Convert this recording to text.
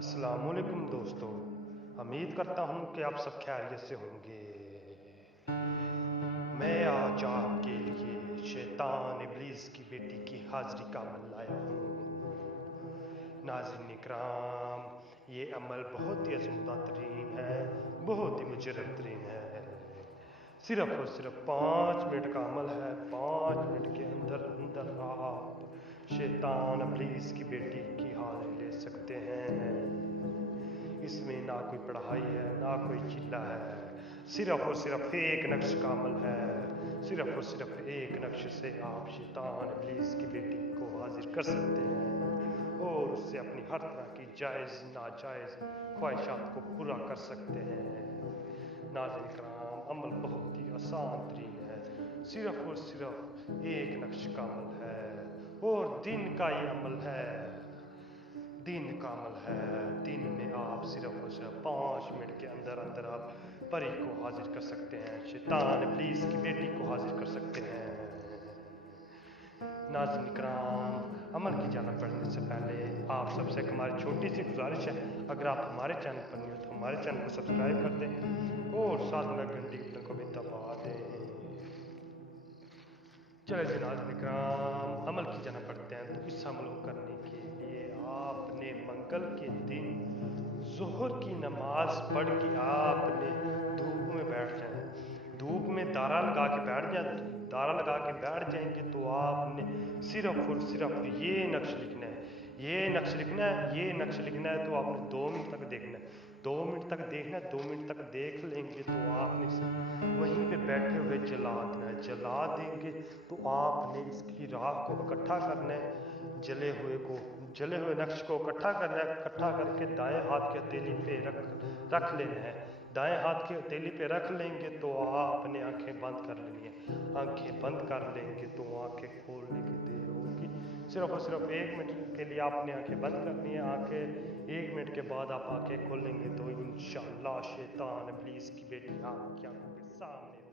अस्सलाम वालेकुम दोस्तों, उम्मीद करता हूँ कि आप सब खैरियत से होंगे। मैं आज आपके लिए शैतान इब्लीस की बेटी की हाजिरी का अमल लाया हूँ। नाज़रीन इकराम, ये अमल बहुत ही अज़मदा तरीन है, बहुत ही मुजर्रब तरीन है। सिर्फ और सिर्फ 5 मिनट का अमल है। 5 मिनट के अंदर अंदर आप शैतान इब्लीस की बेटी की हाजिरी ले सकते हैं। इसमें ना कोई पढ़ाई है, ना कोई चिल्ला है, सिर्फ और सिर्फ एक नक्श का अमल है। सिर्फ और सिर्फ एक नक्श से आप शैतान इब्लीस की बेटी को हाजिर कर सकते हैं और उससे अपनी हर तरह की जायज़ नाजायज़ ख्वाहिशात को पूरा कर सकते हैं। नाज़रीन कराम, अमल बहुत ही आसान तरीन है। सिर्फ और सिर्फ एक नक्श का अमल है और दिन का ये अमल है। दिन का अमल है। दिन में आप सिर्फ और सिर्फ 5 मिनट के अंदर अंदर आप परी को हाजिर कर सकते हैं, शैतान इब्लीस की बेटी को हाजिर कर सकते हैं। नाज़रीन इकराम, अमल की जानब बढ़ने से पहले आप सबसे एक हमारी छोटी सी गुजारिश है, अगर आप हमारे चैनल पर नहीं हो तो हमारे चैनल को सब्सक्राइब कर दें और साथ में घंटी के बटन को भी दबा दें। चले जी नाज़रीन इकराम, अमल की जानब बढ़ते हैं। तो इस अमल को करने के लिए आपने मंगल के दिन ज़ोहर की नमाज पढ़ के आपने धूप में बैठ जाना है। धूप में दारा लगा के बैठ जाए। दारा लगा के बैठ जाएंगे तो आपने सिर्फ और सिर्फ ये नक्श लिखना है। ये नक्श लिखना है, ये नक्श लिखना है। तो आपने 2 मिनट तक देखना है। 2 मिनट तक देखना है। 2 मिनट तक देख लेंगे तो आपने वहीं पे बैठे हुए जला देना है। जला देंगे तो आपने इसकी राख को इकट्ठा करना है। जले हुए नक्श को इकट्ठा करना है। इकट्ठा करके दाएं हाथ की हथेली पे रख लेना है। दाएं हाथ की हथेली पे रख लेंगे तो आपने आंखें बंद कर लेनी है। आंखें बंद कर लेंगे तो आंखें खोलने की देर होगी। सिर्फ और सिर्फ 1 मिनट के लिए आपने आंखें बंद करनी है। आंखें 1 मिनट के बाद आप आंखें खोलेंगे तो इंशाअल्लाह शैतान इब्लीस की बेटी आपकी आंखों के सामने